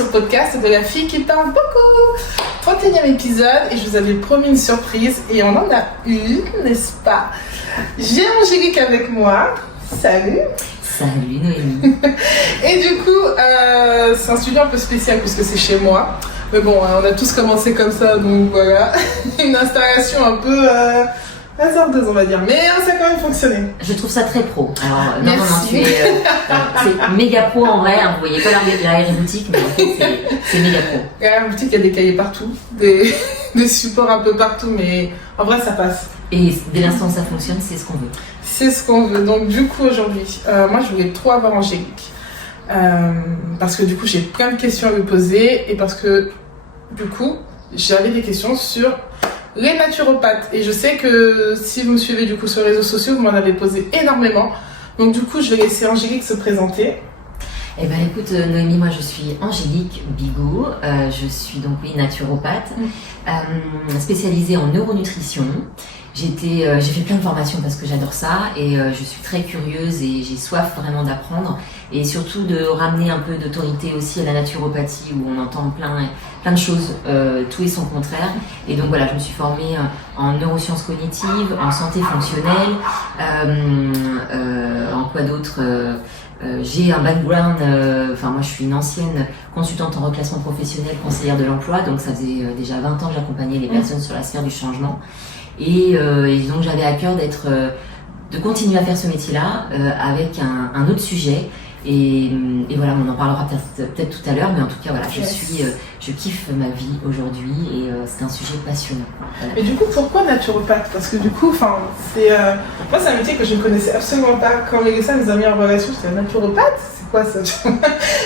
ce podcast de la fille qui parle beaucoup. 31e épisode et je vous avais promis une surprise et on en a une, n'est-ce pas? J'ai Angélique avec moi. Salut. Salut Noémie. Et du coup, c'est un sujet un peu spécial puisque c'est chez moi. Mais bon, on a tous commencé comme ça, donc voilà. Une installation un peu hasardeuse, on va dire. Mais ça a quand même fonctionné. Je trouve ça très pro. Alors, Merci. non, tu es c'est méga pro en vrai. Hein, vous voyez pas l'arrière-boutique, mais en fait, c'est méga pro. L'arrière-boutique, il y a des cahiers partout, des supports un peu partout, mais en vrai, ça passe. Et dès l'instant où ça fonctionne, c'est ce qu'on veut. C'est ce qu'on veut. Donc du coup, aujourd'hui, moi, je voulais trop avoir Angélique. Parce que du coup, j'ai plein de questions à lui poser et parce que du coup, j'avais des questions sur les naturopathes. Et je sais que si vous me suivez du coup sur les réseaux sociaux, vous m'en avez posé énormément. Donc du coup, je vais laisser Angélique se présenter. Eh ben écoute Noémie, moi je suis Angélique Bigot, je suis donc naturopathe, spécialisée en neuronutrition. J'ai fait plein de formations parce que j'adore ça et je suis très curieuse et j'ai soif vraiment d'apprendre et surtout de ramener un peu d'autorité aussi à la naturopathie où on entend plein de choses, tout et son contraire. Et donc voilà, je me suis formée en neurosciences cognitives, en santé fonctionnelle, en quoi d'autre j'ai un background, moi je suis une ancienne consultante en reclassement professionnel, conseillère de l'emploi, donc ça faisait déjà 20 ans que j'accompagnais les personnes sur la sphère du changement. Et donc j'avais à cœur de continuer à faire ce métier-là avec un autre sujet. Et voilà, on en parlera peut-être tout à l'heure, mais en tout cas voilà, je kiffe ma vie aujourd'hui et c'est un sujet passionnant. Voilà. Et du coup, pourquoi naturopathe? Parce que du coup, moi c'est un métier que je ne connaissais absolument pas. Quand Mélissa nous a mis en relation, j'étais naturopathe, c'est quoi ça?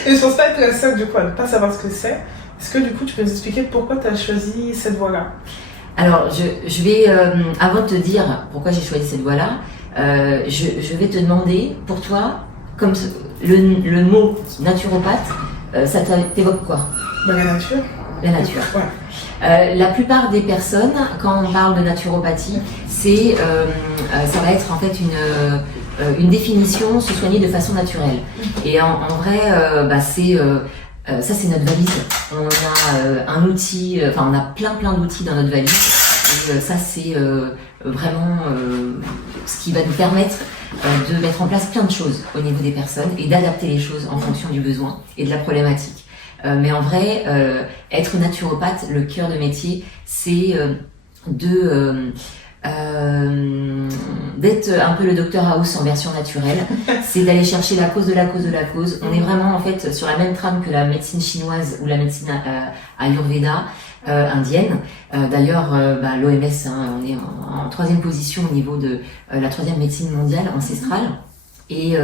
Et je pense pas être la seule du coup à ne pas savoir ce que c'est. Est-ce que du coup tu peux nous expliquer pourquoi tu as choisi cette voie-là? Alors, je vais, avant de te dire pourquoi j'ai choisi cette voie-là, je vais te demander, pour toi, comme le mot naturopathe, ça t'évoque quoi? La nature. La nature. Ouais. La plupart des personnes, quand on parle de naturopathie, ça va être en fait une définition, se soigner de façon naturelle. Et en vrai, ça c'est notre valise. On a un outil, on a plein d'outils dans notre valise. Et ça c'est vraiment ce qui va nous permettre de mettre en place plein de choses au niveau des personnes et d'adapter les choses en fonction du besoin et de la problématique. Mais en vrai, être naturopathe, le cœur de métier, c'est d'être un peu le Dr House en version naturelle, c'est d'aller chercher la cause de la cause de la cause. On est vraiment en fait sur la même trame que la médecine chinoise ou la médecine ayurveda indienne. D'ailleurs, l'OMS, on est en 3e position au niveau de la 3e médecine mondiale ancestrale. Et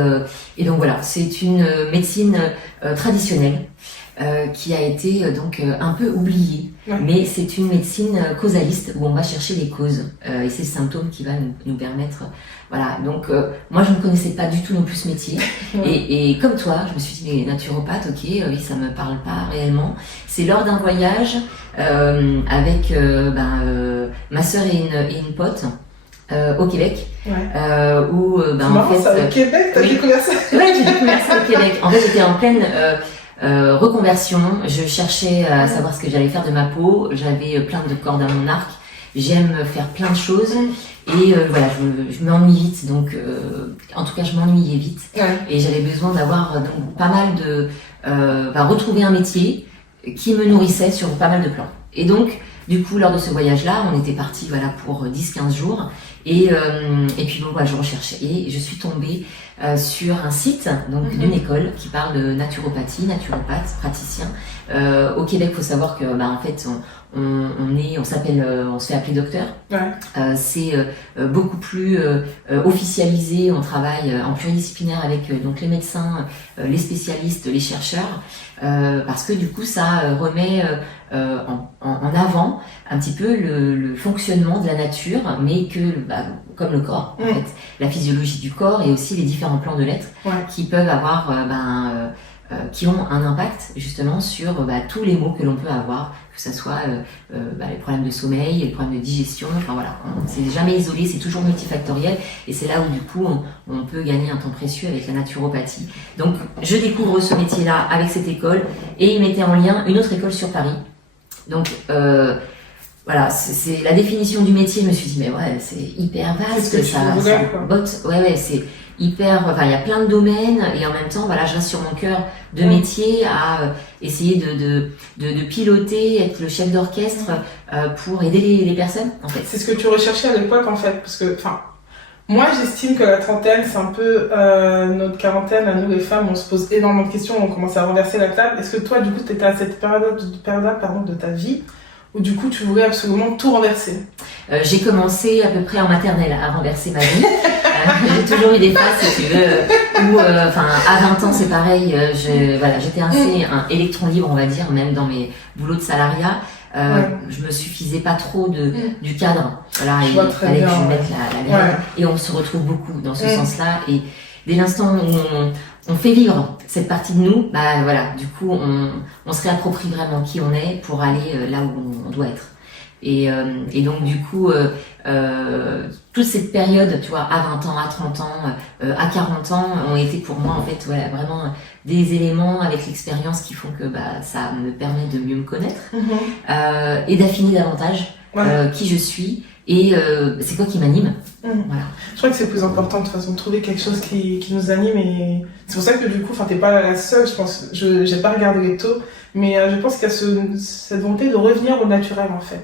donc voilà, c'est une médecine traditionnelle qui a été donc un peu oubliée, mais c'est une médecine causaliste où on va chercher les causes et c'est le symptôme qui va nous permettre. Voilà, donc moi je ne connaissais pas du tout non plus ce métier et comme toi, je me suis dit mais naturopathe, ok, oui ça me parle pas réellement. C'est lors d'un voyage avec ma sœur et une pote. Au Québec, où en fait, ça, au Québec, t'as découvert ça? Ouais, j'ai découvert ça au Québec. En fait, j'étais en pleine reconversion. Je cherchais à savoir ce que j'allais faire de ma peau. J'avais plein de cordes à mon arc. J'aime faire plein de choses et voilà, je m'ennuie vite. Donc, en tout cas, je m'ennuyais vite et j'avais besoin d'avoir donc pas mal de retrouver un métier qui me nourrissait sur pas mal de plans. Et donc, du coup, lors de ce voyage-là, on était parti pour 10-15 jours. Et puis bon, je recherchais et je suis tombée sur un site donc d'une école qui parle de naturopathie, naturopathe, praticien. Au Québec, faut savoir que en fait on se fait appeler docteur. C'est beaucoup plus officialisé. On travaille en pluridisciplinaire avec donc les médecins, les spécialistes, les chercheurs, parce que du coup ça remet en avant un petit peu le fonctionnement de la nature, mais que comme le corps, en fait, la physiologie du corps et aussi les différents plans de l'être qui peuvent avoir qui ont un impact justement sur tous les maux que l'on peut avoir, que ce soit les problèmes de sommeil, les problèmes de digestion, enfin voilà, c'est jamais isolé, c'est toujours multifactoriel et c'est là où du coup on peut gagner un temps précieux avec la naturopathie. Donc je découvre ce métier-là avec cette école et il mettait en lien une autre école sur Paris. Donc voilà, c'est la définition du métier, je me suis dit mais ouais, c'est hyper vaste, ça botte, ouais, c'est hyper, enfin il y a plein de domaines et en même temps voilà, je reste sur mon cœur de métier à essayer de piloter, être le chef d'orchestre pour aider les personnes en fait. C'est ce que tu recherchais à l'époque en fait, parce que enfin moi j'estime que la trentaine c'est un peu notre quarantaine, à nous les femmes on se pose énormément de questions, on commence à renverser la table. Est-ce que toi du coup tu étais à cette période de ta vie où du coup tu voulais absolument tout renverser? J'ai commencé à peu près en maternelle à renverser ma vie. J'ai toujours eu des phases, si tu veux, où, à 20 ans, c'est pareil. J'étais assez un électron libre, on va dire, même dans mes boulots de salariat. Je me suffisais pas trop du cadre. Voilà, il fallait que je mette la graine. Et on se retrouve beaucoup dans ce sens-là. Et dès l'instant où on fait vivre cette partie de nous, voilà, du coup, on se réapproprie vraiment qui on est pour aller là où on doit être. Et donc du coup, toute cette période, tu vois, à 20 ans, à 30 ans, à 40 ans, ont été pour moi en fait vraiment des éléments avec l'expérience qui font que ça me permet de mieux me connaître et d'affiner davantage qui je suis et c'est quoi qui m'anime. Voilà. Je crois que c'est le plus important de toute façon, de trouver quelque chose qui nous anime et c'est pour ça que du coup, t'es pas la seule, je pense, j'ai pas regardé les taux, mais je pense qu'il y a cette volonté de revenir au naturel en fait.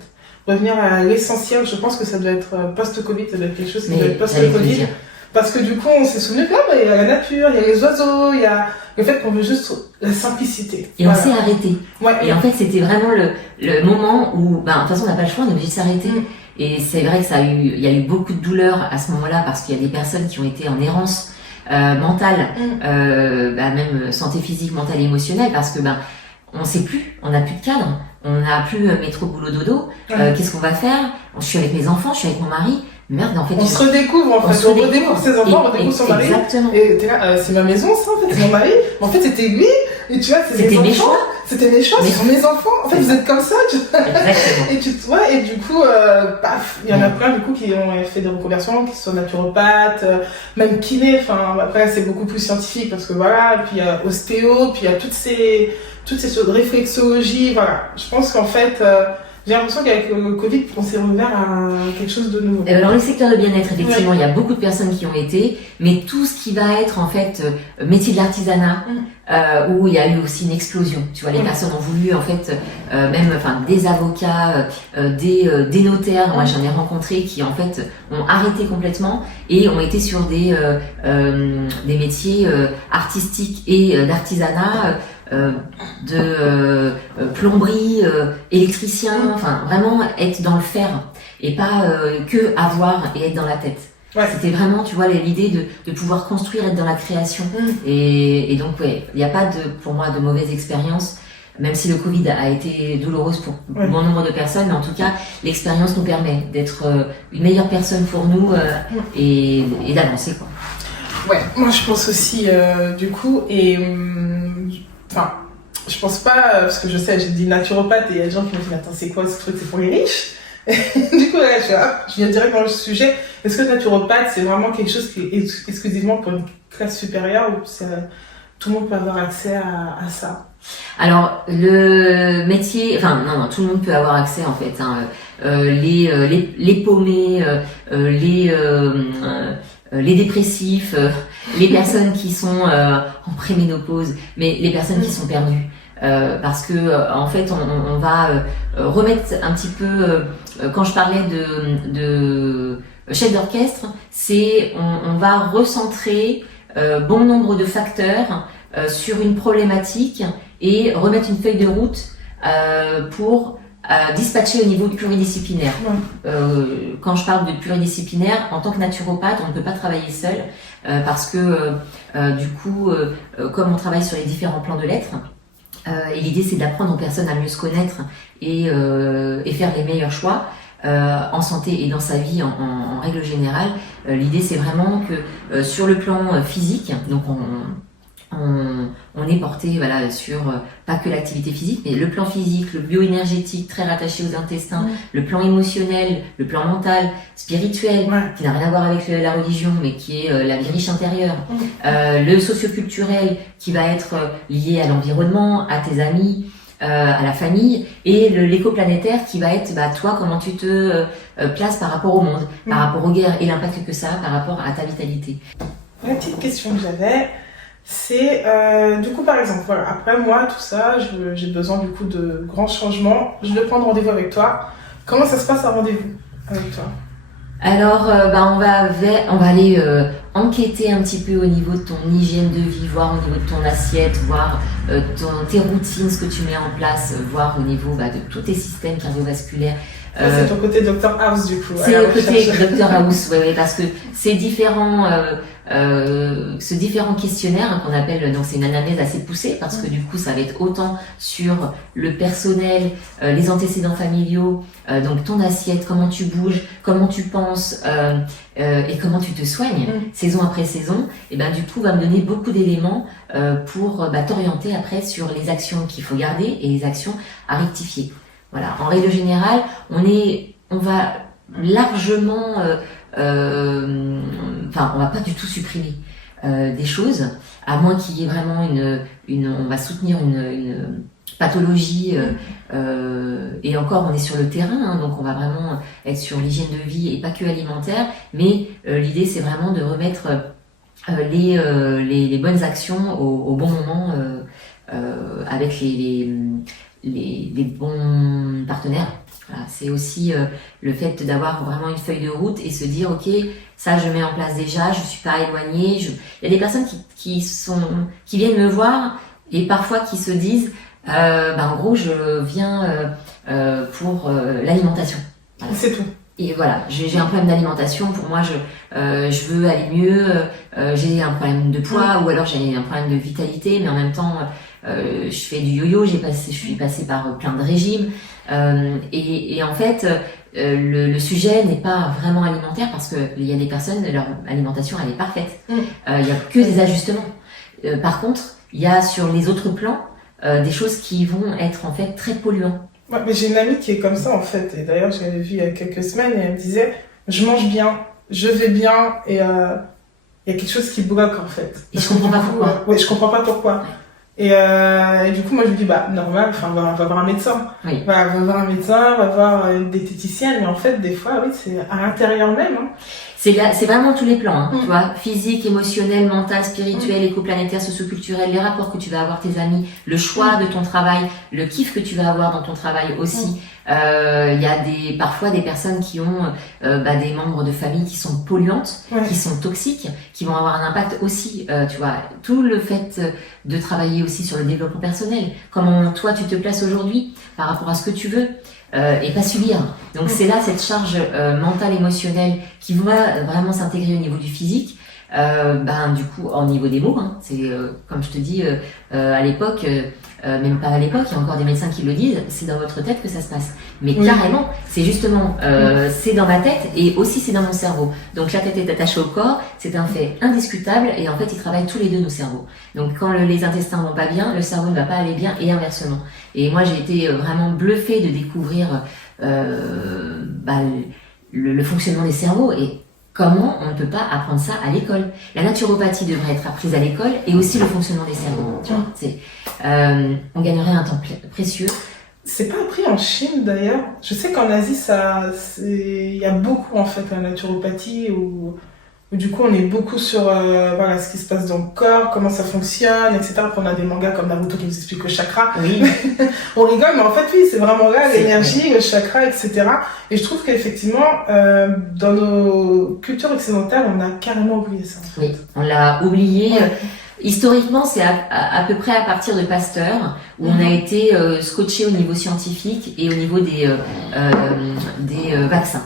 Revenir à l'essentiel, je pense que ça doit être post-Covid, ça doit être quelque chose qui doit être post-Covid. Parce que du coup, on s'est souvenu qu'il y a la nature, il y a les oiseaux, il y a le fait qu'on veut juste la simplicité. Et on s'est arrêté. Et en fait, c'était vraiment le moment où, de toute façon, on n'a pas le choix, on est obligé de s'arrêter. Et c'est vrai que il y a eu beaucoup de douleurs à ce moment-là parce qu'il y a des personnes qui ont été en errance mentale, même santé physique, mentale et émotionnelle, parce que on sait plus, on n'a plus de cadre, on n'a plus métro boulot dodo. Qu'est-ce qu'on va faire? Je suis avec mes enfants, je suis avec mon mari. Merde, en fait. On se redécouvre, en fait. On redécouvre ses enfants, on redécouvre son mari. Exactement. Et t'es là, c'est ma maison, ça, en fait, c'est mon mari. Mais en fait, c'était lui. Et tu vois, c'était mes choix. C'était mes choix, ce sont mes enfants. En fait, vous êtes comme ça, tu vois. Exactement. Et tu vois, et du coup, il y en a plein, du coup, qui ont fait des reconversions, qui sont naturopathes, même kiné. Enfin, après, c'est beaucoup plus scientifique parce que voilà. Puis, il y a ostéo, puis il y a toutes ces choses de réflexologie. Voilà. Je pense qu'en fait, j'ai l'impression qu'avec le Covid, on s'est ouvert à quelque chose de nouveau. Dans le secteur de bien-être, effectivement, il y a beaucoup de personnes qui ont été, mais tout ce qui va être en fait métier de l'artisanat, où il y a eu aussi une explosion. Tu vois, les personnes ont voulu en fait, des avocats, des notaires. Moi, j'en ai rencontré qui en fait ont arrêté complètement et ont été sur des métiers artistiques et d'artisanat. De plomberie, électricien, enfin vraiment être dans le faire et pas que avoir et être dans la tête. C'était vraiment, tu vois, l'idée de pouvoir construire, être dans la création. Et donc, il n'y a pas pour moi de mauvaise expérience, même si le Covid a été douloureuse pour bon nombre de personnes, mais en tout cas, l'expérience nous permet d'être une meilleure personne pour nous et d'avancer, quoi. Ouais, moi je pense aussi, du coup, enfin, je pense pas, parce que je sais, j'ai dit naturopathe et il y a des gens qui me disent, attends, c'est quoi ce truc, c'est pour les riches? Du coup, là, je viens direct dans le sujet. Est-ce que naturopathe, c'est vraiment quelque chose qui est exclusivement pour une classe supérieure ou tout le monde peut avoir accès à ça? Alors, le métier, non, tout le monde peut avoir accès en fait. Les paumés, les dépressifs, les personnes qui sont en préménopause, mais les personnes qui sont perdues. Parce que en fait on va remettre un petit peu quand je parlais de chef d'orchestre, c'est on va recentrer bon nombre de facteurs sur une problématique et remettre une feuille de route pour dispatcher au niveau pluridisciplinaire. Quand je parle de pluridisciplinaire, en tant que naturopathe, on ne peut pas travailler seul parce que du coup, comme on travaille sur les différents plans de l'être, et l'idée c'est d'apprendre aux personnes à mieux se connaître et faire les meilleurs choix en santé et dans sa vie en règle générale. L'idée c'est vraiment que sur le plan physique, donc on est porté voilà sur pas que l'activité physique, mais le plan physique, le bioénergétique très rattaché aux intestins, le plan émotionnel, le plan mental, spirituel, qui n'a rien à voir avec la religion, mais qui est la vie riche intérieure, le socioculturel qui va être lié à l'environnement, à tes amis, à la famille, et l'éco-planétaire qui va être toi comment tu te places par rapport au monde, par rapport aux guerres et l'impact que ça a par rapport à ta vitalité. La petite question que j'avais, c'est du coup par exemple, voilà, après moi tout ça, j'ai besoin du coup de grands changements, je vais prendre rendez-vous avec toi. Comment ça se passe un rendez-vous avec toi? Alors, on va aller enquêter un petit peu au niveau de ton hygiène de vie, voir au niveau de ton assiette, voir tes routines, ce que tu mets en place, voir au niveau de tous tes systèmes cardiovasculaires. C'est ton côté Dr House du coup. C'est le côté Dr House, ouais, parce que ces différents questionnaires qu'on appelle, donc c'est une anamnèse assez poussée parce que du coup ça va être autant sur le personnel, les antécédents familiaux, donc ton assiette, comment tu bouges, comment tu penses et comment tu te soignes saison après saison, et du coup va me donner beaucoup d'éléments pour t'orienter après sur les actions qu'il faut garder et les actions à rectifier. Voilà, en règle générale, on va largement, on va pas du tout supprimer des choses, à moins qu'il y ait vraiment on va soutenir une pathologie, et encore on est sur le terrain, donc on va vraiment être sur l'hygiène de vie et pas que alimentaire, mais l'idée c'est vraiment de remettre les bonnes actions au bon moment, avec les bons partenaires. Voilà, c'est aussi le fait d'avoir vraiment une feuille de route et se dire ok, ça je mets en place déjà, je suis pas éloignée. Il y a des personnes qui viennent me voir et parfois qui se disent en gros je viens pour l'alimentation. Voilà. C'est tout. Et voilà, j'ai un problème d'alimentation, pour moi je veux aller mieux, j'ai un problème de poids ou alors j'ai un problème de vitalité, mais en même temps je fais du yo-yo, je suis passée par plein de régimes, et en fait le sujet n'est pas vraiment alimentaire parce que il y a des personnes, leur alimentation elle est parfaite, il y a que des ajustements. Par contre, il y a sur les autres plans des choses qui vont être en fait très polluants. Ouais, mais j'ai une amie qui est comme ça en fait, et d'ailleurs je l'avais vue il y a quelques semaines et elle me disait je mange bien, je vais bien, et il y a quelque chose qui bloque en fait. Et je comprends pas pourquoi. Oui, je comprends pas pourquoi. Et du coup moi je lui dis normal, va voir un médecin. Oui. Va voir un médecin, va voir une diététicienne, mais en fait des fois oui c'est à l'intérieur même. C'est vraiment tous les plans, tu vois, physique, émotionnel, mental, spirituel, éco-planétaire, socio-culturel, les rapports que tu vas avoir tes amis, le choix de ton travail, le kiff que tu vas avoir dans ton travail aussi. Il y a parfois des personnes qui ont des membres de famille qui sont polluantes, qui sont toxiques, qui vont avoir un impact aussi, tu vois, tout le fait de travailler aussi sur le développement personnel, comment toi tu te places aujourd'hui par rapport à ce que tu veux. Et pas subir. Donc c'est là cette charge mentale, émotionnelle qui va vraiment s'intégrer au niveau du physique. Du coup, au niveau des mots, c'est comme je te dis, à l'époque, même pas à l'époque, il y a encore des médecins qui le disent, c'est dans votre tête que ça se passe. Mais carrément, c'est justement, c'est dans ma tête et aussi c'est dans mon cerveau. Donc la tête est attachée au corps, c'est un fait indiscutable et en fait ils travaillent tous les deux nos cerveaux. Donc quand les intestins vont pas bien, le cerveau ne va pas aller bien et inversement. Et moi j'ai été vraiment bluffée de découvrir le fonctionnement des cerveaux et comment on ne peut pas apprendre ça à l'école. La naturopathie devrait être apprise à l'école et aussi le fonctionnement des cerveaux. Tu vois, on gagnerait un temps précieux. C'est pas appris en Chine d'ailleurs. Je sais qu'en Asie, il y a beaucoup en fait la naturopathie où du coup on est beaucoup sur ce qui se passe dans le corps, comment ça fonctionne, etc. Après on a des mangas comme Naruto qui nous explique le chakra. Oui. On rigole, mais en fait oui, c'est vraiment là l'énergie, le chakra, etc. Et je trouve qu'effectivement dans nos cultures occidentales, on a carrément oublié ça. En fait. Oui, on l'a oublié. Ouais. Historiquement, c'est à peu près à partir de Pasteur où on a été scotché au niveau scientifique et au niveau des vaccins.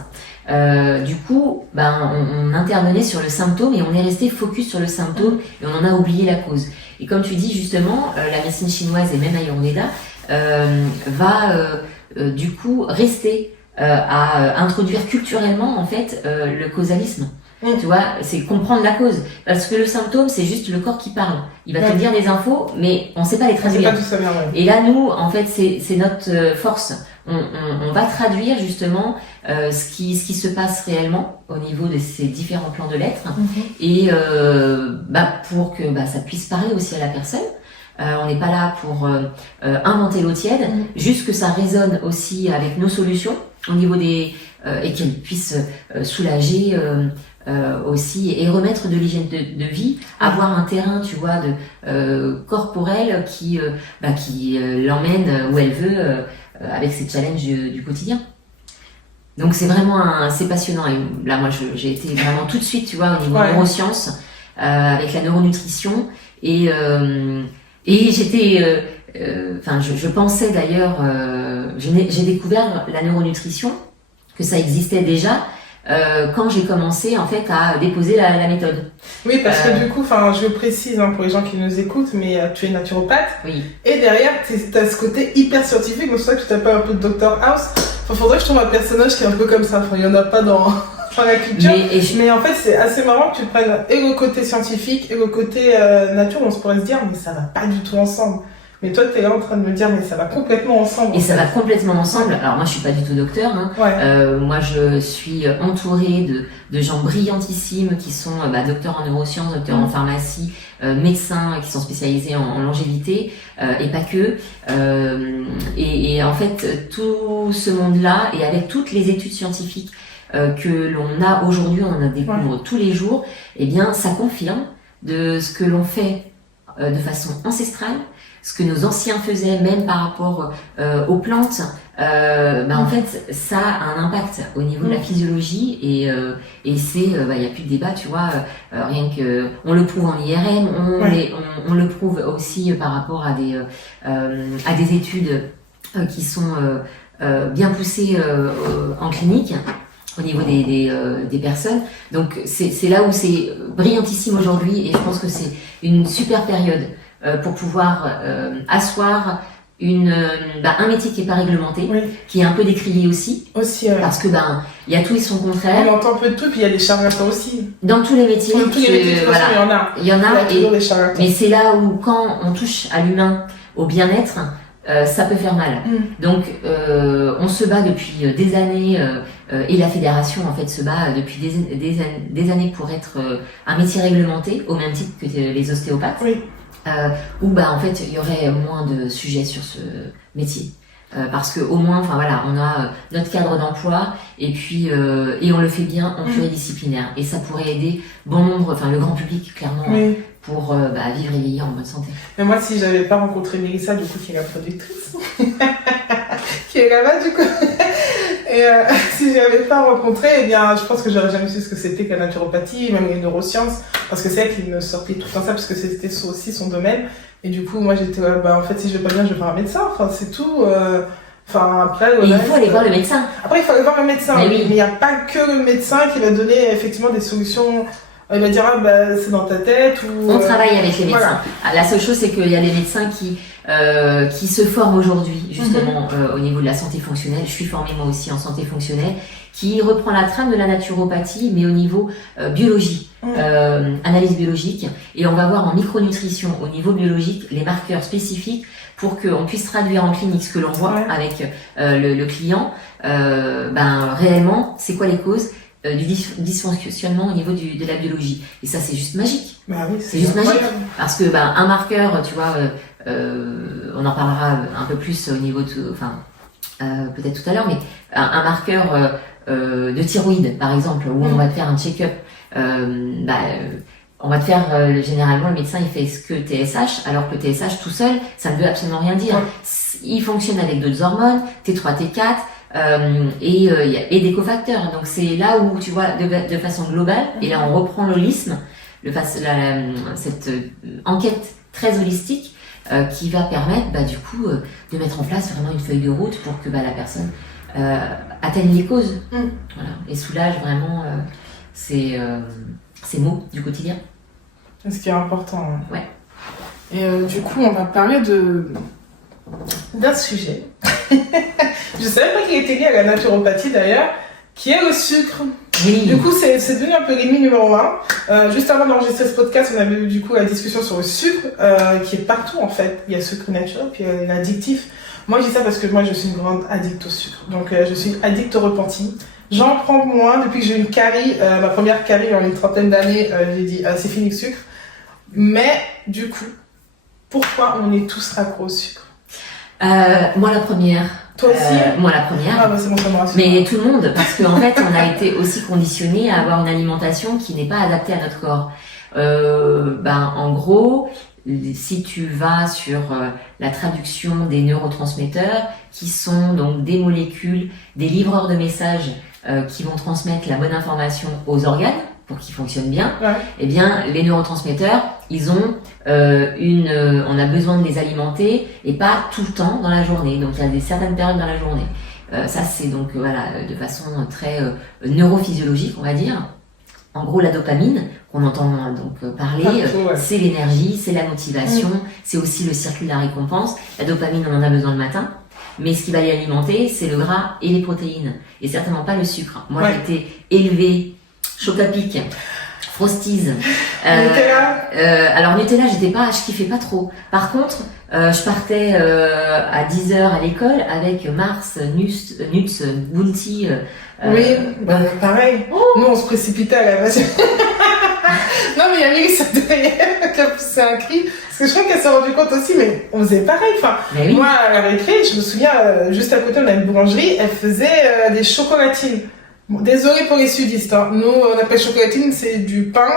Du coup, on intervenait sur le symptôme et on est resté focus sur le symptôme et on en a oublié la cause. Et comme tu dis justement, la médecine chinoise et même Ayurveda va du coup rester à introduire culturellement en fait le causalisme. Tu vois, c'est comprendre la cause. Parce que le symptôme, c'est juste le corps qui parle. Il va te dire des infos, mais on sait pas les traduire. Pas tout ça bien, Et là, nous, en fait, c'est notre force. On va traduire justement ce qui se passe réellement au niveau de ces différents plans de l'être, et pour que ça puisse parler aussi à la personne. On n'est pas là pour inventer l'eau tiède, juste que ça résonne aussi avec nos solutions au niveau des et qu'elle puisse soulager aussi et remettre de l'hygiène de vie, avoir un terrain, tu vois, de corporel qui l'emmène où elle veut avec ses challenges du quotidien. Donc c'est vraiment c'est passionnant. Et là, moi, j'ai été vraiment tout de suite, tu vois, au niveau neurosciences, avec la neuronutrition et j'étais, je pensais d'ailleurs, j'ai découvert la neuronutrition, que ça existait déjà quand j'ai commencé en fait à déposer la méthode. Oui, parce que du coup, je précise pour les gens qui nous écoutent, mais tu es naturopathe. Oui. Et derrière, tu as ce côté hyper scientifique, donc c'est pour ça que tu t'appelles un peu Dr House. Faudrait que je trouve un personnage qui est un peu comme ça. Il y en a pas dans la culture. Mais en fait, c'est assez marrant que tu prennes et le côté scientifique et le côté nature. On se pourrait se dire, mais ça va pas du tout ensemble. Mais toi, tu es là en train de me dire, mais ça va complètement ensemble. Et ça va complètement ensemble. Alors moi, je suis pas du tout docteur. Moi, je suis entourée de gens brillantissimes qui sont docteurs en neurosciences, docteurs en pharmacie, médecins qui sont spécialisés en longévité et pas que. Et en fait, tout ce monde-là, et avec toutes les études scientifiques que l'on a aujourd'hui, on en découvre tous les jours, eh bien, ça confirme de ce que l'on fait de façon ancestrale, ce que nos anciens faisaient, même par rapport aux plantes. En fait, ça a un impact au niveau de la physiologie et c'est, y a plus de débat, tu vois. Rien que, on le prouve en IRM, on le prouve aussi par rapport à des études qui sont bien poussées en clinique au niveau des personnes. Donc c'est là où c'est brillantissime aujourd'hui, et je pense que c'est une super période pour pouvoir asseoir un métier qui est pas réglementé, qui est un peu décrié aussi, parce que il y a tout et son contraire. On entend peu de tout, puis il y a des charlatans aussi. Dans tous les métiers, dans tous les métiers, voilà. Il y en a, toujours des charlatans. Mais c'est là où quand on touche à l'humain, au bien-être, ça peut faire mal. Donc on se bat depuis des années, et la fédération en fait se bat depuis des années pour être un métier réglementé, au même titre que les ostéopathes. Où en fait il y aurait moins de sujets sur ce métier, parce que au moins on a notre cadre d'emploi, et puis et on le fait bien en pluridisciplinaire, et ça pourrait aider bon nombre, le grand public clairement, pour vivre et vieillir en bonne santé. Mais moi, si j'avais pas rencontré Mélissa, du coup, qui est la productrice, qui est là-bas, du coup, et si j'avais pas rencontré, eh bien, je pense que j'aurais jamais su ce que c'était que la naturopathie, même les neurosciences, parce que c'est elle qui me sortait tout le temps ça, parce que c'était aussi son domaine. Et du coup, moi, j'étais, en fait, si je vais pas bien, je vais voir un médecin, c'est tout. Après, il faut aller voir le médecin. Après, il faut aller voir le médecin, mais il n'y a pas que le médecin qui va donner effectivement des solutions. Il va dire, c'est dans ta tête, ou... On travaille avec les médecins. La seule chose, c'est qu'il y a des médecins qui se forment aujourd'hui, justement, au niveau de la santé fonctionnelle. Je suis formée, moi aussi, en santé fonctionnelle, qui reprend la trame de la naturopathie, mais au niveau biologie, analyse biologique. Et on va voir en micronutrition, au niveau biologique, les marqueurs spécifiques pour qu'on puisse traduire en clinique ce que l'on voit avec le client. Réellement, c'est quoi les causes du dysfonctionnement au niveau de la biologie. Et ça, c'est juste magique. C'est juste magique. Parce que un marqueur, tu vois, on en parlera un peu plus au niveau peut-être tout à l'heure, mais un marqueur de thyroïde, par exemple, où on va te faire un check-up, on va te faire, généralement, le médecin, il fait ce que TSH, alors que TSH tout seul, ça ne veut absolument rien dire. Il fonctionne avec d'autres hormones, T3, T4, et des cofacteurs. Donc c'est là où tu vois de façon globale, et là on reprend l'holisme, cette enquête très holistique qui va permettre du coup de mettre en place vraiment une feuille de route pour que la personne atteigne les causes, voilà, et soulage vraiment ces maux du quotidien. Ce qui est important. Ouais. Et du coup on va parler d'un sujet. Je savais pas qu'il était lié à la naturopathie d'ailleurs, qui est le sucre. Oui. Du coup, c'est devenu un peu l'ennemi numéro 1. Juste avant d'enregistrer ce podcast, on avait eu du coup la discussion sur le sucre, qui est partout en fait. Il y a le sucre naturel, puis il y a l'addictif. Moi, je dis ça parce que moi, je suis une grande addict au sucre. Donc, je suis addict au repenti. J'en prends moins depuis que j'ai eu une carie. Ma première carie en une trentaine d'années, j'ai dit c'est fini le sucre. Mais du coup, pourquoi on est tous accros au sucre? Moi la première. Toi aussi? Moi la première. Ah bah c'est bon, ça me rassure. Mais tout le monde, parce qu'en fait, on a été aussi conditionné à avoir une alimentation qui n'est pas adaptée à notre corps. En gros, si tu vas sur la traduction des neurotransmetteurs, qui sont donc des molécules, des livreurs de messages qui vont transmettre la bonne information aux organes pour qu'ils fonctionnent bien, ouais. Eh bien, les neurotransmetteurs, ils ont on a besoin de les alimenter et pas tout le temps dans la journée. Donc, il y a certaines périodes dans la journée. Ça, c'est donc voilà de façon très neurophysiologique, on va dire. En gros, la dopamine qu'on entend donc parler, ouais. c'est l'énergie, c'est la motivation, c'est aussi le circuit de la récompense. La dopamine, on en a besoin le matin. Mais ce qui va l'alimenter, c'est le gras et les protéines, et certainement pas le sucre. Moi, ouais. j'ai été élevée Choc-à-Pic, Frosties. Nutella. Alors Nutella, je kiffais pas trop. Par contre, je partais à 10h à l'école avec Mars, Nuts, Bounty. Oui, pareil. Nous, on se précipitait à la base. Non, mais il y a Mélissa derrière qui a poussé un cri. Parce que je crois qu'elle s'est rendue compte aussi, mais on faisait pareil. Enfin, oui. Moi, à la récré, je me souviens, juste à côté, on a une boulangerie, elle faisait des chocolatines. Bon, désolé pour les sudistes, hein. Nous, on appelle chocolatine, c'est du pain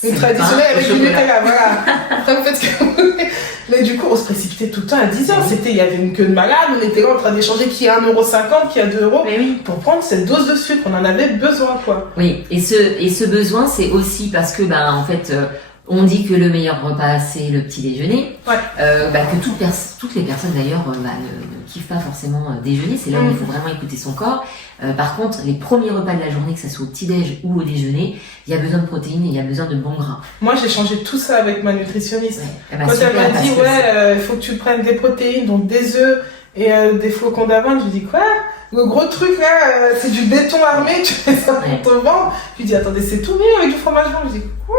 traditionnel avec du Nutella, voilà. Après, vous faites ce que vous voulez. Mais du coup, on se précipitait tout le temps à 10h. Il y avait une queue de malade, on était là en train d'échanger qui a 1,50€, qui a 2€. Oui. Pour prendre cette dose de sucre, on en avait besoin, quoi. Oui, et ce besoin, c'est aussi parce que, en fait, on dit que le meilleur repas, c'est le petit déjeuner. Ouais. Que toutes les personnes, d'ailleurs, ne kiffent pas forcément déjeuner. C'est là où il faut vraiment écouter son corps. Par contre, les premiers repas de la journée, que ça soit au petit-déj ou au déjeuner, il y a besoin de protéines et il y a besoin de bons gras. Moi, j'ai changé tout ça avec ma nutritionniste. Ouais. Quand elle m'a dit, il faut que tu prennes des protéines, donc des œufs et des flocons d'avoine, je lui dis quoi? Le gros truc là, c'est du béton armé, tu fais ça pour ton ventre. Je lui dis, attendez, c'est tout mieux avec du fromage blanc. Je dis, quoi?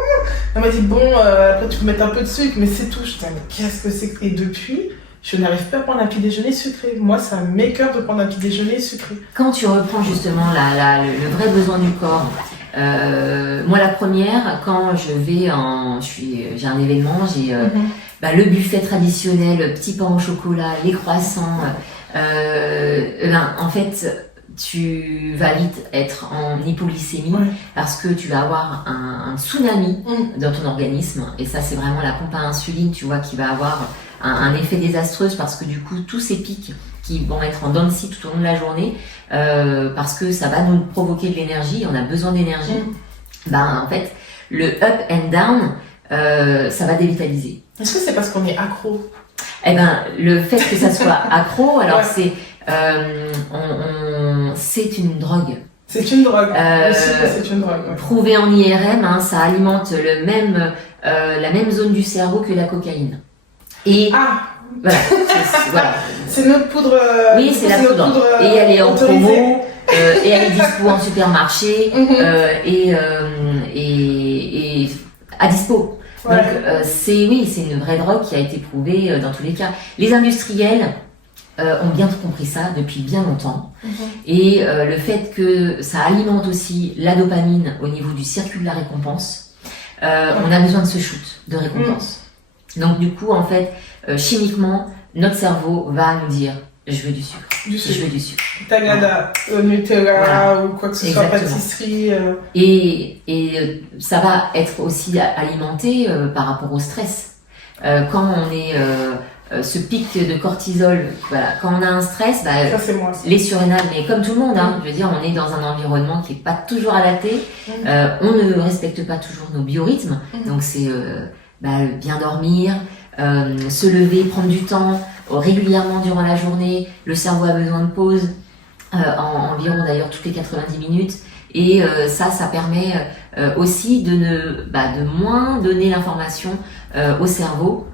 Elle m'a dit, bon, après tu peux mettre un peu de sucre, mais c'est tout. Je dis, mais qu'est-ce que c'est? Et depuis, je n'arrive pas à prendre un petit déjeuner sucré. Moi, ça m'écoeure de prendre un petit déjeuner sucré. Quand tu reprends justement le vrai besoin du corps, moi la première, quand j'ai un événement, j'ai le buffet traditionnel, le petit pain au chocolat, les croissants. En fait, tu vas vite être en hypoglycémie parce que tu vas avoir un tsunami dans ton organisme, et ça c'est vraiment la pompe à insuline, tu vois, qui va avoir un effet désastreux, parce que du coup tous ces pics qui vont être en dents de scie tout au long de la journée, parce que ça va nous provoquer de l'énergie, on a besoin d'énergie. En fait, le up and down, ça va dévitaliser. Est-ce que c'est parce qu'on est accro? Le fait que ça soit accro, alors c'est c'est une drogue. C'est une drogue. C'est une drogue. Ouais. Prouvé en IRM, ça alimente la même zone du cerveau que la cocaïne. Et voilà. C'est notre poudre. Oui, c'est la poudre. Et elle est en promo, et elle est dispo en supermarché, et à dispo. Ouais. Donc c'est une vraie drogue qui a été prouvée dans tous les cas. Les industriels ont bien compris ça depuis bien longtemps. Et le fait que ça alimente aussi la dopamine au niveau du circuit de la récompense, on a besoin de ce shoot de récompense. Donc du coup, en fait, chimiquement, notre cerveau va nous dire je veux du sucre. Je veux du sucre. Tagada, Nutella ou quoi que ce soit, pâtisserie. Et ça va être aussi alimenté par rapport au stress. Quand on est ce pic de cortisol, quand on a un stress, ça, c'est moi, les surrénales, mais comme tout le monde, je veux dire, on est dans un environnement qui est pas toujours adapté. On ne respecte pas toujours nos biorhythmes, donc c'est bien dormir, se lever, prendre du temps régulièrement durant la journée. Le cerveau a besoin de pause, environ d'ailleurs toutes les 90 minutes, et ça permet aussi de moins donner l'information au cerveau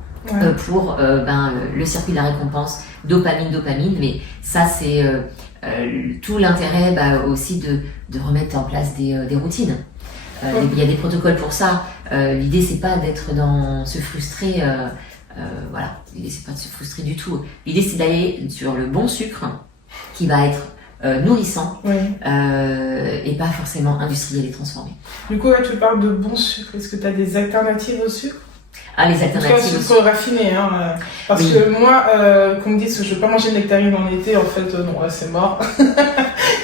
pour le circuit de la récompense, dopamine, mais ça c'est tout l'intérêt aussi de remettre en place des routines. Il y a des protocoles pour ça. L'idée c'est pas d'être dans se frustrer. Voilà, l'idée c'est pas de se frustrer du tout. L'idée c'est d'aller sur le bon sucre qui va être nourrissant et pas forcément industriel et transformé. Du coup, là, tu parles de bon sucre. Est-ce que tu as des alternatives au sucre? Ah, les alternatives. Le sucre raffiné, hein. Parce que moi, qu'on me dise que je ne veux pas manger de nectarines en été, en fait, non, là, c'est mort.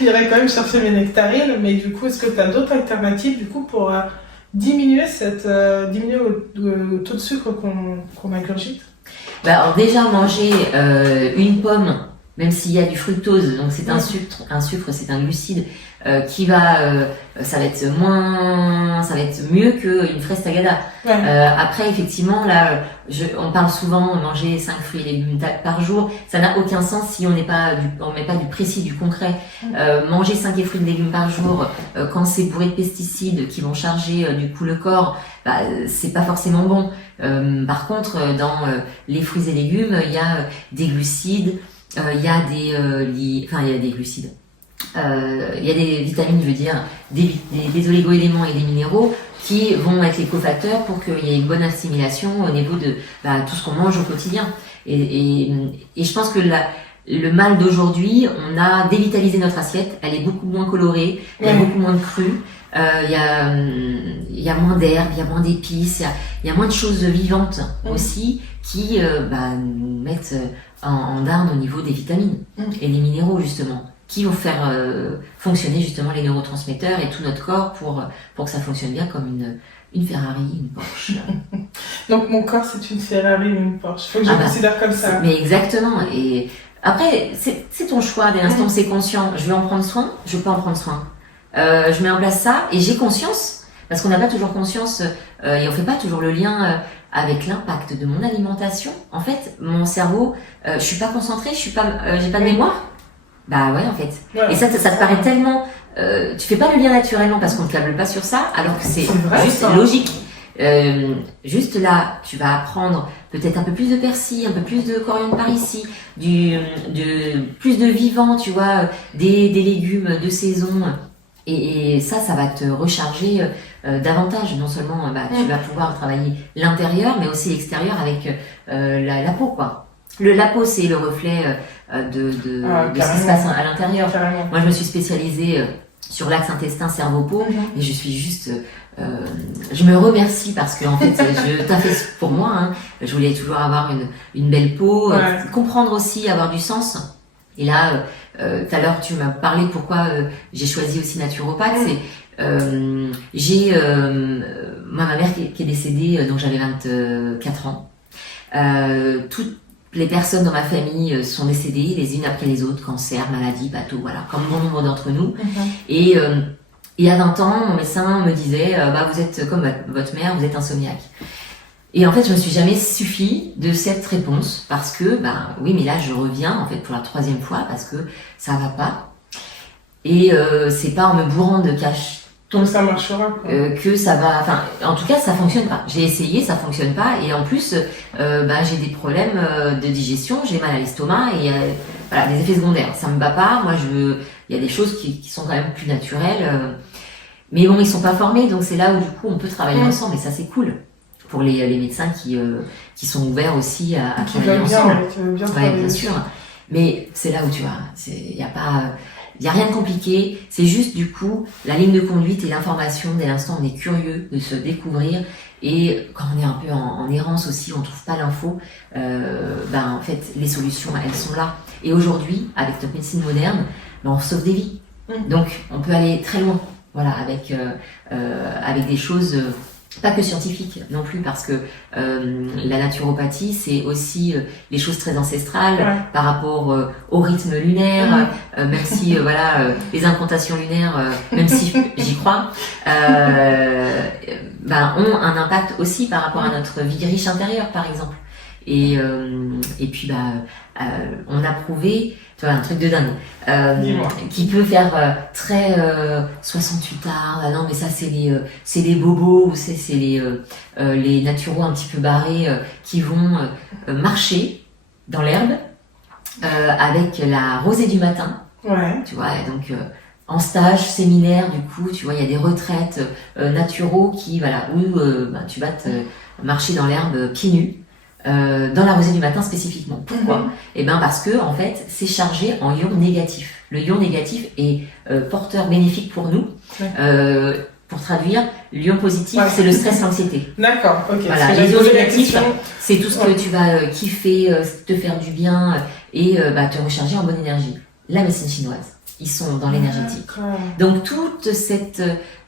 J'irai quand même chercher mes nectarines, mais du coup, est-ce que tu as d'autres alternatives, du coup, pour diminuer le taux de sucre qu'on ingurgite? Alors déjà, manger une pomme, même s'il y a du fructose, donc c'est un sucre, c'est un glucide, qui ça va être mieux qu'une fraise tagada. Après, effectivement, là, on parle souvent de manger 5 fruits et légumes par jour. Ça n'a aucun sens si on met pas du précis, du concret. Manger 5 fruits et légumes par jour, quand c'est bourré de pesticides qui vont charger du coup le corps, c'est pas forcément bon. Par contre, dans les fruits et légumes, il y a des glucides, il y a des glucides. Il y a des vitamines, je veux dire, des oligo-éléments et des minéraux qui vont être les cofacteurs pour qu'il y ait une bonne assimilation au niveau de tout ce qu'on mange au quotidien. Et je pense que le mal d'aujourd'hui, on a dévitalisé notre assiette, elle est beaucoup moins colorée, il y a beaucoup moins de cru, il y a moins d'herbes, il y a moins d'épices, il y a moins de choses vivantes aussi qui nous mettent en darne au niveau des vitamines et des minéraux justement, qui vont faire fonctionner justement les neurotransmetteurs et tout notre corps pour que ça fonctionne bien comme une Ferrari, une Porsche. Donc mon corps c'est une Ferrari, une Porsche. Faut que je le considère comme ça. Mais exactement. Et après, c'est ton choix. Dès l'instant où c'est conscient, je vais en prendre soin, je peux en prendre soin. Je mets en place ça et j'ai conscience, parce qu'on n'a pas toujours conscience et on fait pas toujours le lien avec l'impact de mon alimentation. En fait, mon cerveau, je suis pas concentrée, j'ai pas de mémoire. Bah ouais, en fait. Et ça te paraît tellement... tu fais pas le lien naturellement parce qu'on ne câble pas sur ça, alors que c'est juste logique. Juste là, tu vas apprendre peut-être un peu plus de persil, un peu plus de coriandre par ici, plus de vivant, tu vois, des légumes de saison. Et ça va te recharger davantage. Non seulement tu vas pouvoir travailler l'intérieur, mais aussi l'extérieur avec la peau, quoi. La peau, c'est le reflet de ce qui se passe à l'intérieur. Moi, je me suis spécialisée sur l'axe intestin-cerveau-peau et je suis juste... je me remercie parce que en fait, t'as fait pour moi. Hein. Je voulais toujours avoir une belle peau, comprendre aussi, avoir du sens. Et là, tout à l'heure, tu m'as parlé pourquoi j'ai choisi aussi naturopathe. C'est moi, ma mère qui est décédée, donc j'avais 24 ans. Toutes les personnes dans ma famille sont décédées les unes après les autres, cancer, maladie, bateau, voilà, comme bon nombre d'entre nous. Et à 20 ans, mon médecin me disait, vous êtes comme votre mère, vous êtes insomniaque. Et en fait, je me suis jamais suffi de cette réponse parce que, oui, mais là, je reviens en fait pour la 3e fois parce que ça va pas. Et c'est pas en me bourrant de cash ça marchera, quoi. Que ça va, enfin, en tout cas, ça fonctionne pas. J'ai essayé, ça fonctionne pas, et en plus, j'ai des problèmes de digestion, j'ai mal à l'estomac, et voilà, des effets secondaires. Ça me bat pas. Moi, il y a des choses qui sont quand même plus naturelles, mais bon, ils sont pas formés, donc c'est là où du coup, on peut travailler ensemble, et ça, c'est cool pour les médecins qui sont ouverts aussi à travailler ensemble. Bien sûr. Mais c'est là où tu vois, il y a rien de compliqué, c'est juste du coup la ligne de conduite et l'information. Dès l'instant on est curieux de se découvrir et quand on est un peu en errance aussi, on trouve pas l'info, en fait les solutions elles sont là. Et aujourd'hui avec notre médecine moderne, on sauve des vies. Donc on peut aller très loin, voilà, avec des choses pas que scientifiques non plus, parce que la naturopathie c'est aussi les choses très ancestrales par rapport au rythme lunaire, même si les incantations lunaires, même si j'y crois, ont un impact aussi par rapport à notre vie riche intérieure par exemple. Et puis on a prouvé, tu vois, un truc de dingue, qui peut faire très 68 arts. Non mais ça c'est les bobos, ou c'est les naturaux un petit peu barrés qui vont marcher dans l'herbe avec la rosée du matin Ouais. Tu vois, et donc en stage, séminaire, du coup, tu vois, il y a des retraites naturaux qui, voilà, où tu vas te marcher dans l'herbe pieds nus, dans la rosée du matin spécifiquement. Pourquoi? Eh ben parce que en fait, c'est chargé en ion négatif. Le ion négatif est porteur bénéfique pour nous. Pour traduire, l'ion positif, c'est le stress, l'anxiété. D'accord, ok. Voilà, les ions négatifs, c'est tout ce que tu vas kiffer, te faire du bien et te recharger en bonne énergie. La médecine chinoise, ils sont dans l'énergétique. Donc toute cette,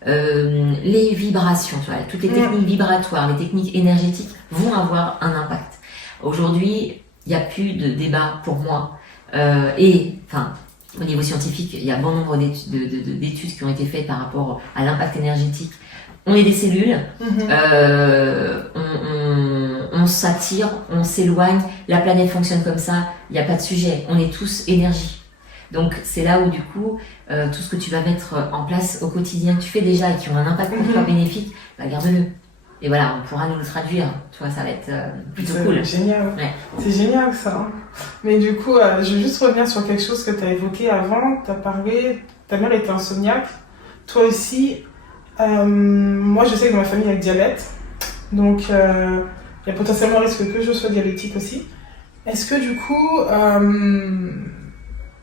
les vibrations, tu vois, toutes les techniques vibratoires, les techniques énergétiques vont avoir un impact. Aujourd'hui, il n'y a plus de débat pour moi. Au niveau scientifique, il y a bon nombre d'études qui ont été faites par rapport à l'impact énergétique. On est des cellules, on s'attire, on s'éloigne, la planète fonctionne comme ça, il n'y a pas de sujet, on est tous énergie. Donc c'est là où du coup, tout ce que tu vas mettre en place au quotidien, que tu fais déjà et qui ont un impact pour toi bénéfique, garde-le. Et voilà, on pourra nous le traduire, tu vois, ça va être plutôt cool. C'est génial, c'est génial ça. Mais du coup, je veux juste revenir sur quelque chose que tu as évoqué avant. Tu as parlé, ta mère était insomniaque, toi aussi. Moi, je sais que dans ma famille, il y a le diabète, donc il y a potentiellement le risque que je sois diabétique aussi. Est-ce que du coup,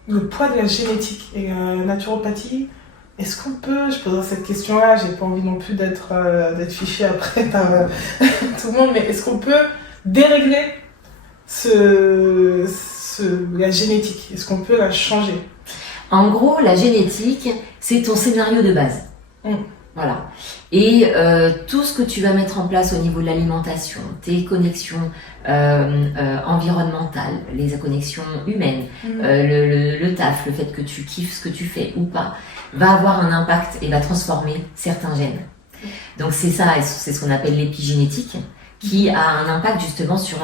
le poids de la génétique et la naturopathie, est-ce qu'on peut, je poserai cette question-là, j'ai pas envie non plus d'être fiché après par tout le monde, mais est-ce qu'on peut dérégler la génétique? Est-ce qu'on peut la changer? En gros, la génétique, c'est ton scénario de base. Voilà. Et tout ce que tu vas mettre en place au niveau de l'alimentation, tes connexions environnementales, les connexions humaines, le taf, le fait que tu kiffes ce que tu fais ou pas, va avoir un impact et va transformer certains gènes. Donc c'est ça, c'est ce qu'on appelle l'épigénétique, qui a un impact justement sur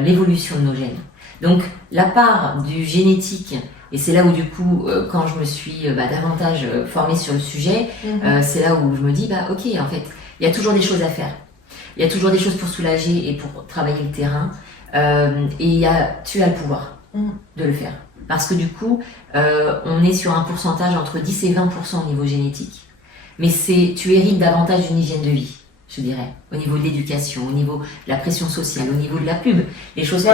l'évolution de nos gènes. Donc la part du génétique, et c'est là où du coup, quand je me suis davantage formée sur le sujet, c'est là où je me dis, ok, en fait, il y a toujours des choses à faire. Il y a toujours des choses pour soulager et pour travailler le terrain. Et tu as le pouvoir de le faire. Parce que du coup, on est sur un pourcentage entre 10 et 20% au niveau génétique. Mais tu hérites davantage d'une hygiène de vie, je dirais, au niveau de l'éducation, au niveau de la pression sociale, au niveau de la pub. Les choses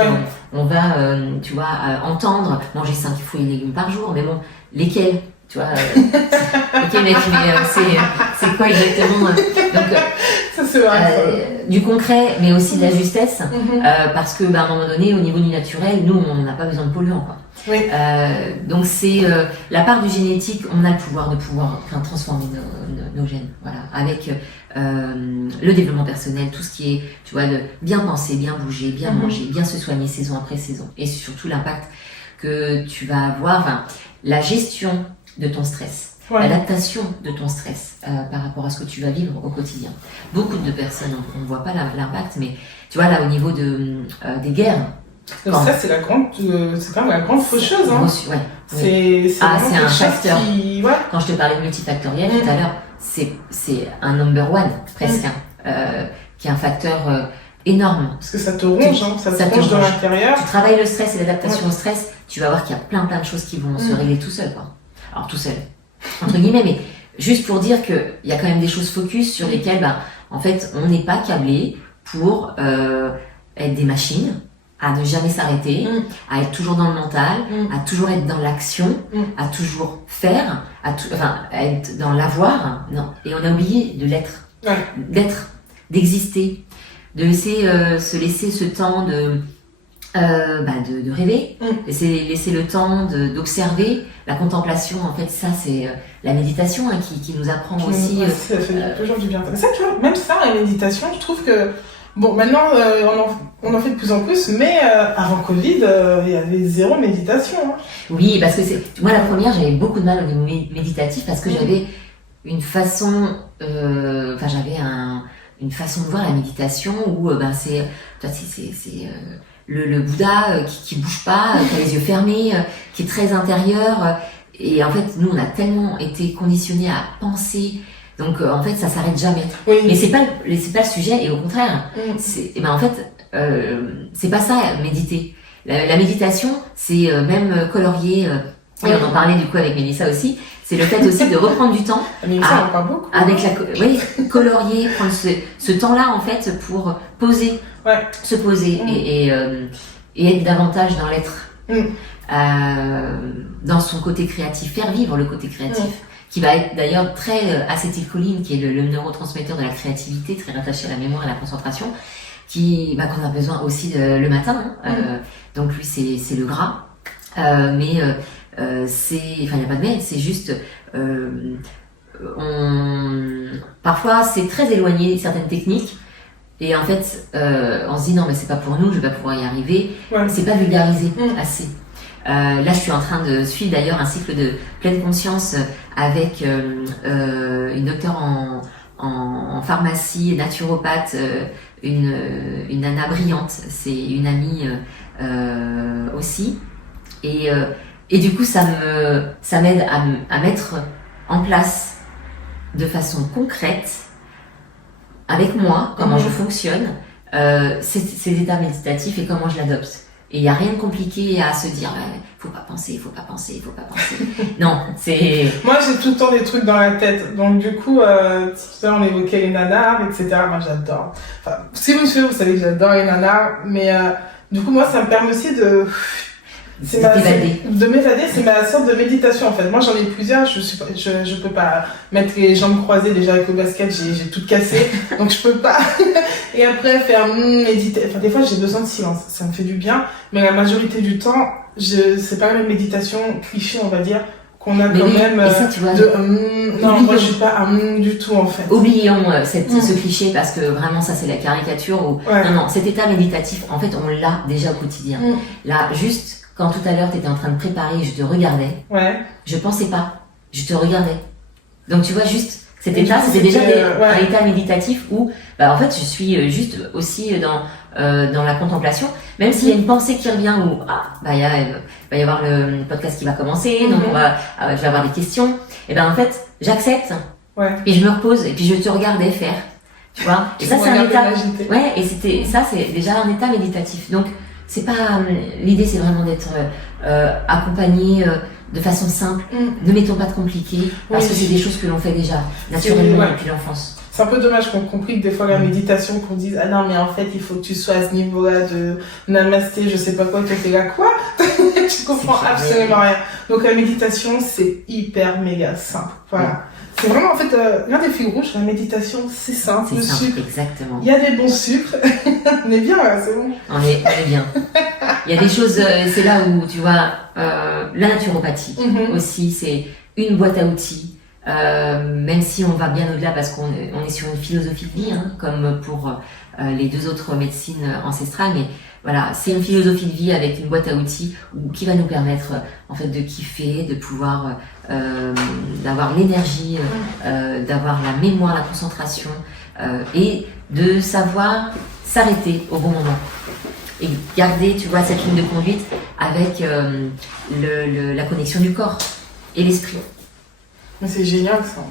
qu'on va, tu vois, entendre, manger 5 fruits et légumes par jour, mais bon, lesquels? Tu vois, ok mec, mais c'est quoi exactement? Donc, ça, c'est vrai, du concret, mais aussi de la justesse, parce que à un moment donné, au niveau du naturel, nous, on n'a pas besoin de polluants, quoi. Oui. Donc c'est la part du génétique, on a le pouvoir de transformer nos gènes, voilà, avec le développement personnel, tout ce qui est, tu vois, de bien penser, bien bouger, bien manger, bien se soigner saison après saison, et surtout l'impact que tu vas avoir, la gestion de ton stress, l'adaptation de ton stress par rapport à ce que tu vas vivre au quotidien. Beaucoup de personnes, on ne voit pas l'impact, mais tu vois là au niveau des guerres. Le stress, c'est quand même la grande faucheuse. Hein. C'est un facteur. Quand je te parlais de multifactoriel tout à l'heure, c'est un number one presque, qui est un facteur énorme. Parce que ça te ronge, ça te ronge de l'intérieur. Tu travailles le stress et l'adaptation au stress, tu vas voir qu'il y a plein de choses qui vont se régler tout seul, quoi. Alors tout seul, entre guillemets, mais juste pour dire qu'il y a quand même des choses focus sur lesquelles, en fait, on n'est pas câblé pour être des machines, à ne jamais s'arrêter, à être toujours dans le mental, à toujours être dans l'action, à toujours faire, à être dans l'avoir, non. Et on a oublié de l'être, d'exister, de se laisser ce temps de rêver, laisser le temps d'observer. La contemplation, en fait, ça c'est la méditation qui nous apprend aussi. Ça fait toujours du bien. Ça, tu vois, même ça, la méditation, je trouve que bon, maintenant on en fait de plus en plus, mais avant Covid, il y avait zéro méditation. Oui, parce que moi la première, j'avais beaucoup de mal au niveau méditatif parce que j'avais une façon, une façon de voir la méditation où c'est le Bouddha qui bouge pas, qui a les yeux fermés, qui est très intérieur. Et en fait, nous, on a tellement été conditionnés à penser. Donc, en fait, ça s'arrête jamais. Oui. Mais c'est pas le sujet. Et au contraire, c'est pas ça, méditer. La méditation, c'est même colorier Et on en parlait du coup avec Mélissa aussi, c'est le fait aussi de reprendre du temps. Mais ça, on parle beaucoup. Avec oui, colorier, prendre ce temps-là en fait pour poser, se poser et être davantage dans l'être, dans son côté créatif, faire vivre le côté créatif, qui va être d'ailleurs très acétylcholine, qui est le neurotransmetteur de la créativité, très rattaché à la mémoire et à la concentration, qu'on a besoin aussi le matin. Donc lui c'est le gras, mais il n'y a pas de mais, c'est juste parfois c'est très éloigné certaines techniques et en fait on se dit non mais c'est pas pour nous, je vais pas pouvoir y arriver, c'est pas vulgarisé assez. Là je suis en train de suivre d'ailleurs un cycle de pleine conscience avec une docteure en pharmacie, naturopathe, une nana brillante, c'est une amie aussi, et du coup ça m'aide à mettre en place de façon concrète avec moi comment je fonctionne, ces états méditatifs et comment je l'adopte. Et il n'y a rien de compliqué à se dire faut pas penser. Non, c'est... Moi j'ai tout le temps des trucs dans la tête, donc du coup tout à l'heure on évoquait les nanars, etc. Moi j'adore. Enfin, si vous me suivez, vous savez que j'adore les nanars, mais du coup moi ça me permet aussi de m'évader, c'est ma sorte de méditation en fait. Moi j'en ai plusieurs, je peux pas mettre les jambes croisées, déjà avec le basket j'ai tout cassé, donc je peux pas. Et après faire méditer, enfin des fois j'ai besoin de silence, ça me fait du bien, mais la majorité du temps, c'est pas la même méditation cliché on va dire, qu'on a quand même et ça, tu vois, non moi je suis pas du tout en fait. Oublions ce cliché parce que vraiment ça c'est la caricature où... non, cet état méditatif en fait on l'a déjà au quotidien. Là juste quand tout à l'heure tu étais en train de préparer, je te regardais, je pensais pas, je te regardais. Donc tu vois juste cet état, c'était déjà un état méditatif où en fait je suis juste aussi dans la contemplation, même s'il y a une pensée qui revient où va y avoir le podcast qui va commencer, donc je vais avoir des questions, et en fait j'accepte et je me repose et puis je te regardais faire, tu vois, et ça c'est un état et c'est déjà un état méditatif. Donc c'est pas l'idée, c'est vraiment d'être accompagné de façon simple. Ne mettons pas de compliqué parce que c'est des choses que l'on fait déjà naturellement depuis l'enfance. C'est un peu dommage qu'on complique des fois la méditation, qu'on dise non mais en fait il faut que tu sois à ce niveau-là de namasté, je sais pas quoi, tu fais là quoi. Tu comprends absolument rien. Donc la méditation c'est hyper méga simple. Voilà. C'est vraiment en fait l'un des fils rouges, la méditation c'est simple. C'est simple, sucre. exactement. Il y a des bons sucres. On est bien là, c'est bon. On est bien. Il y a des choses, c'est là où tu vois la naturopathie aussi, c'est une boîte à outils. Même si on va bien au-delà parce qu'on est sur une philosophie de vie, comme pour les deux autres médecines ancestrales, mais voilà, c'est une philosophie de vie avec une boîte à outils qui va nous permettre en fait de kiffer, de pouvoir d'avoir l'énergie, d'avoir la mémoire, la concentration et de savoir s'arrêter au bon moment et garder, tu vois, cette ligne de conduite avec la connexion du corps et l'esprit. Mais c'est génial ça.